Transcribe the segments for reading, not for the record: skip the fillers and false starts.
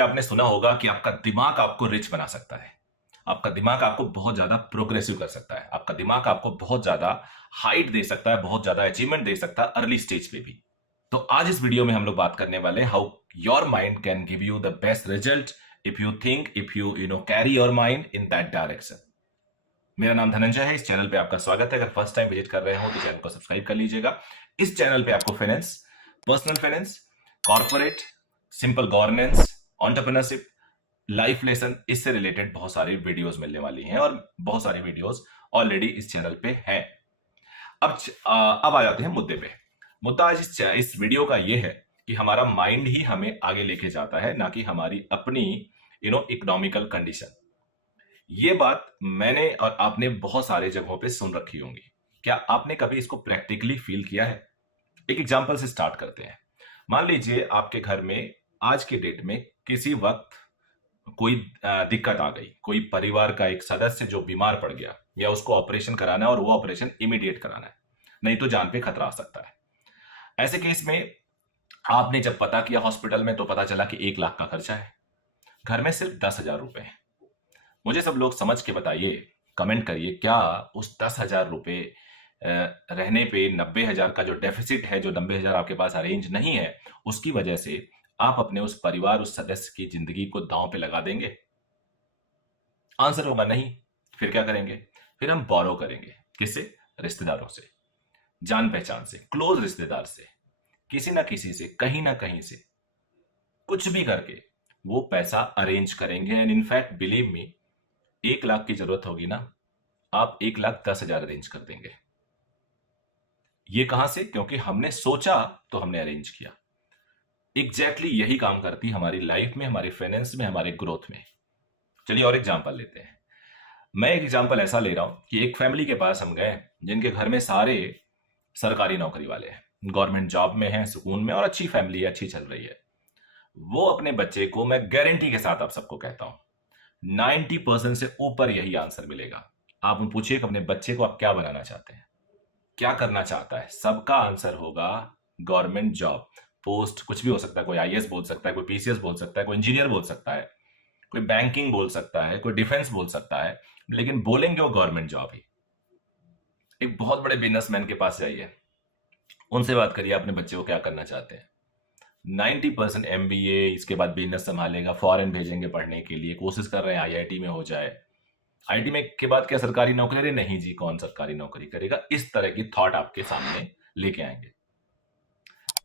आपने सुना होगा कि आपका दिमाग आपको रिच बना सकता है। आपका दिमाग आपको बहुत ज्यादा प्रोग्रेसिव कर सकता है। आपका दिमाग आपको बहुत ज्यादा हाइट दे सकता है, बहुत ज्यादा अचीवमेंट दे सकता है अर्ली स्टेज पे भी। तो आज इस वीडियो में हम लोग बात करने वाले how your mind can give you the best result if you carry your mind in that direction. मेरा नाम धनंजय है। इस चैनल पे आपका स्वागत है। अगर फर्स्ट टाइम विजिट कर रहे हो तो चैनल को सब्सक्राइब कर लीजिएगा। इस चैनल पे आपको finance, personal finance, corporate, simple governance, entrepreneurship, life lesson, इससे रिलेटेड बहुत सारी वीडियोस मिलने वाली हैं और बहुत सारी वीडियोस ऑलरेडी इस चैनल पे हैं। अब आ जाते हैं मुद्दे पे। मुद्दा आज इस वीडियो का ये है कि हमारा माइंड ही हमें आगे लेके जाता है, ना कि हमारी अपनी इकोनॉमिकल कंडीशन। ये बात मैंने और आपने बहुत सारे जगहों पे सुन रखी होंगी। क्या आपने कभी इसको प्रैक्टिकली फील किया है? एक एग्जांपल से स्टार्ट करते हैं। मान लीजिए आपके घर में आज के डेट में किसी वक्त कोई दिक्कत आ गई, कोई परिवार का एक सदस्य जो बीमार पड़ गया या उसको ऑपरेशन कराना है और वो ऑपरेशन इमीडिएट कराना है, नहीं तो जान पे खतरा आ सकता है। ऐसे केस में आपने जब पता किया हॉस्पिटल में तो पता चला कि 1 लाख का खर्चा है, घर में सिर्फ 10,000 रुपए है। मुझे सब लोग समझ के बताइए, कमेंट करिए, क्या उस 10,000 रुपए रहने पे 90,000 का जो डेफिसिट है, जो 90,000 आपके पास अरेंज नहीं है, उसकी वजह से आप अपने उस परिवार, उस सदस्य की जिंदगी को दांव पे लगा देंगे? आंसर होगा नहीं। फिर क्या करेंगे? फिर हम बोरो करेंगे। किससे? रिश्तेदारों से, जान पहचान से, क्लोज रिश्तेदार से, किसी ना किसी से, कहीं ना कहीं से कुछ भी करके वो पैसा अरेंज करेंगे। And in fact believe me, 1 lakh की जरूरत होगी ना, आप 1,10,000 अरेंज कर देंगे। ये कहां से? क्योंकि हमने सोचा तो हमने अरेंज किया। एग्जैक्टली यही काम करती है हमारी लाइफ में, हमारे फाइनेंस में, हमारे ग्रोथ में। चलिए और एग्जांपल लेते हैं। मैं एक एग्जांपल ऐसा ले रहा हूं कि एक फैमिली के पास हम गए जिनके घर में सारे सरकारी नौकरी वाले हैं, गवर्नमेंट जॉब में हैं, सुकून में, और अच्छी फैमिली है, अच्छी चल रही है। वो अपने बच्चे को, मैं गारंटी के साथ आप सबको कहता हूं, 90% से ऊपर यही आंसर मिलेगा। आप पूछिए कि अपने बच्चे को आप क्या बनाना चाहते हैं, क्या करना चाहता है, सबका आंसर होगा गवर्नमेंट जॉब। पोस्ट कुछ भी हो सकता है, कोई आईएएस बोल सकता है, कोई पीसीएस बोल सकता है, कोई इंजीनियर बोल सकता है, कोई बैंकिंग बोल सकता है, कोई डिफेंस बोल सकता है, लेकिन बोलेंगे वो गवर्नमेंट जॉब ही। एक बहुत बड़े बिजनेसमैन के पास जाइए, उनसे बात करिए अपने बच्चे को क्या करना चाहते हैं। 90% एमबीए, इसके बाद बिजनेस संभालेगा, फॉरेन भेजेंगे पढ़ने के लिए, कोशिश कर रहे हैं आईआईटी में हो जाए। आईटी में के बाद क्या सरकारी नौकरी? अरे नहीं जी, कौन सरकारी नौकरी करेगा? इस तरह की थॉट आपके सामने लेके आएंगे।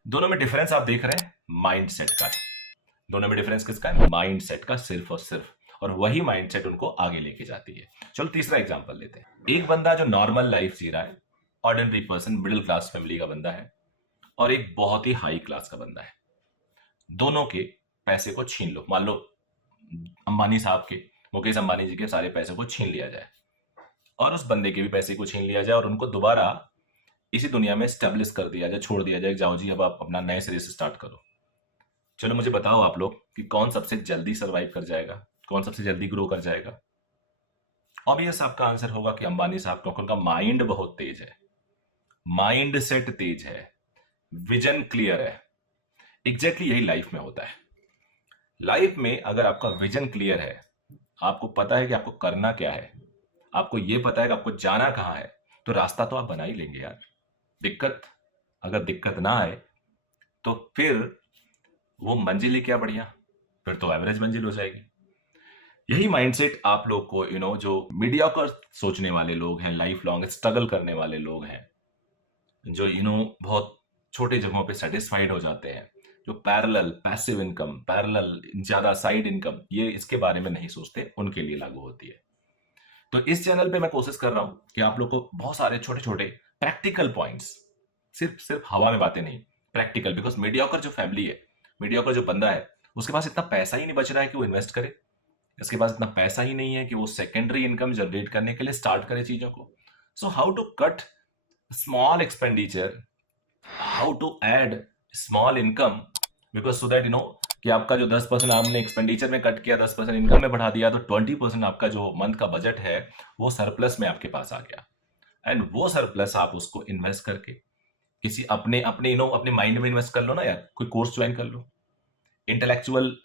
दोनों में डिफरेंस आप देख रहे हैं, माइंड सेट का है। दोनों में डिफरेंस किसका है? माइंड सेट का, सिर्फ और सिर्फ। और वही माइंड सेट उनको आगे लेके जाती है। चलो तीसरा एग्जांपल लेते हैं। एक बंदा जो नॉर्मल लाइफ जी रहा है, ordinary person, middle class family का बंदा है, और एक बहुत ही हाई क्लास का बंदा है। दोनों के पैसे को छीन लो। मान लो अंबानी साहब के, मुकेश अंबानी जी के सारे पैसे को छीन लिया जाए और उस बंदे के भी पैसे को छीन लिया जाए और उनको दोबारा इसी दुनिया में स्टेब्लिश कर दिया जाए, छोड़ दिया जाए, जाओ जी अब आप अपना नए सिरे से स्टार्ट करो। चलो मुझे बताओ आप लोग कि कौन सबसे जल्दी सर्वाइव कर जाएगा, कौन सबसे जल्दी ग्रो कर जाएगा? ऑब्वियस आपका आंसर होगा कि अंबानी साहब, क्योंकि उनका माइंड बहुत तेज है, माइंड सेट तेज है, विजन क्लियर है। एग्जैक्टली यही लाइफ में होता है। लाइफ में अगर आपका विजन क्लियर है, आपको पता है कि आपको करना क्या है, आपको ये पता है कि आपको जाना कहां है, तो रास्ता तो आप बना ही लेंगे यार। अगर दिक्कत ना आए तो फिर वो मंजिल ही क्या बढ़िया, फिर तो एवरेज मंजिल हो जाएगी। यही माइंडसेट आप लोग को जो मीडियोकर सोचने वाले लोग हैं, लाइफ लॉन्ग स्ट्रगल करने वाले लोग हैं, जो बहुत छोटे जगहों पे सेटिस्फाइड हो जाते हैं, जो पैरेलल पैसिव इनकम, पैरेलल ज्यादा साइड इनकम, ये इसके बारे में नहीं सोचते, उनके लिए लागू होती है। तो इस चैनल पे मैं कोशिश कर रहा हूं कि आप लोग को बहुत सारे छोटे छोटे प्रैक्टिकल पॉइंट्स, सिर्फ हवा में बातें नहीं, प्रैक्टिकल। बिकॉज मीडियोकर जो फैमिली है, मीडियोकर जो बंदा है, उसके पास इतना पैसा ही नहीं बच रहा है कि वो इन्वेस्ट करे, इसके पास इतना पैसा ही नहीं है कि वो सेकेंडरी इनकम जनरेट करने के लिए स्टार्ट करे चीजों को। So how to cut small expenditure, how to add small income, because so that कि आपका जो 10% आपने एक्सपेंडिचर में कट किया, 10% इनकम में बढ़ा दिया, तो 20% आपका जो मंथ का बजट है वो सरप्लस में आपके पास आ गया। एंड वो सरप्लस आप उसको इन्वेस्ट करके किसी अपने अपने अपने माइंड में इन्वेस्ट कर लो ना यार, कोई कोर्स ज्वाइन कर लो, इंटेलेक्चुअल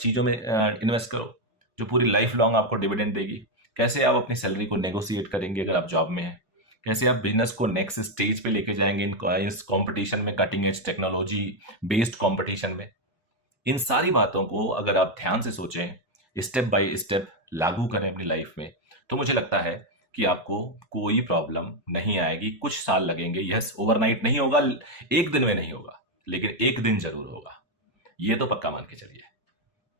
चीजों में इन्वेस्ट करो जो पूरी लाइफ लॉन्ग आपको डिविडेंड देगी। कैसे आप अपनी सैलरी को नेगोशिएट करेंगे अगर आप जॉब में हैं, कैसे आप बिजनेस को नेक्स्ट स्टेज पे लेके जाएंगे इस कंपटीशन में, cutting edge technology based competition में। इन सारी बातों को अगर आप ध्यान से सोचें, स्टेप बाय स्टेप लागू करें अपनी लाइफ में, तो मुझे लगता है कि आपको कोई प्रॉब्लम नहीं आएगी। कुछ साल लगेंगे, यस, ओवरनाइट नहीं होगा, एक दिन में नहीं होगा, लेकिन एक दिन जरूर होगा, ये तो पक्का मान के चलिए।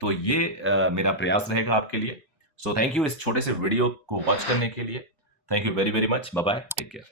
तो ये मेरा प्रयास रहेगा आपके लिए। सो थैंक यू इस छोटे से वीडियो को वॉच करने के लिए। Thank you very very much. Bye bye, take care.